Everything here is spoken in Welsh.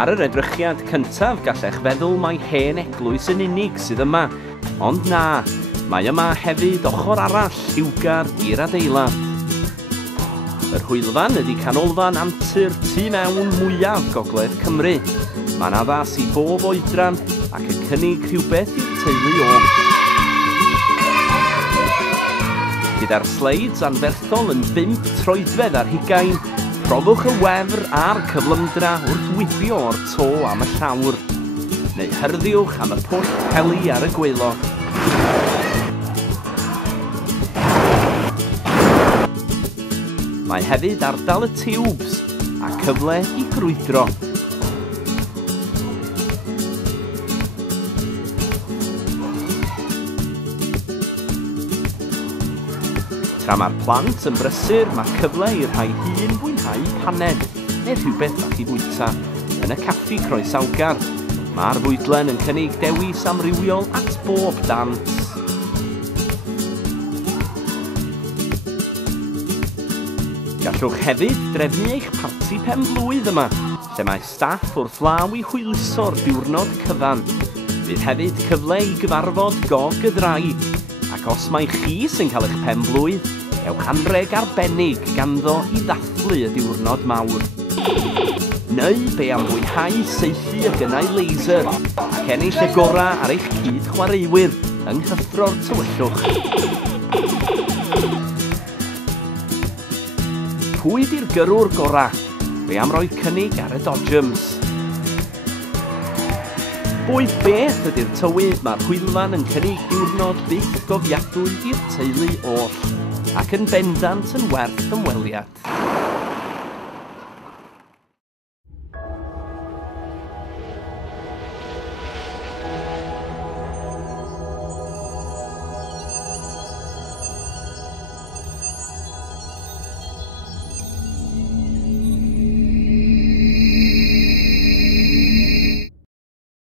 Ar yr edrychiad cyntaf gallech feddwl mai hen eglwys yn unig sydd yma, ond na, mae yma hefyd ochr arall lliwgar i'r adeilad. Yr Hwylfan ydy canolfan antur tu mewn mwyaf Gogledd Cymru. Mae'n addas i bob oedran ac yn cynnig rhywbeth i'r teulu o. Gyda'r sleids anferthol yn 5 troedfedd ar 20, profwch y wefr a'r cyflymdra wrth wybio o'r to am y llawr, neu hyrddiwch am y pwll peli ar y gwaelod. Mae hefyd ardal y tiwbs a cyfle i grwydro. Tra mae'r plant yn brysur, mae cyfle i'r rhai hun fwynhau paned neu rhywbeth bach i bwyta yn y caffi croesawgar. Mae'r fwydlen yn cynnig dewis amrywiol at bob dant. Gallwch hefyd drefnu eich parti pen-blwydd yma, lle mae staff wrth law i hwyluso'r diwrnod cyfan. Bydd hefyd cyfle i gyfarfod go-gydraig, ac os mae chi sy'n cael eich pen-blwydd, ewch anreg arbennig ganddo i ddathlu y diwrnod mawr. Neu be am fwyhau seithi y gynnau laser, ac ennill y gorau ar eich cyd chwaraewyr yng nghyffro'r tywyllwch. Pwy di'r gyrwr gorau? Fe am roi cynnig ar y dodgems. Bwyd beth ydy'r tywydd mae'r Hwylfan yn cynnig diwrnod byth gofiadwy i'r teulu oll, ac yn bendant yn werth ymweliad.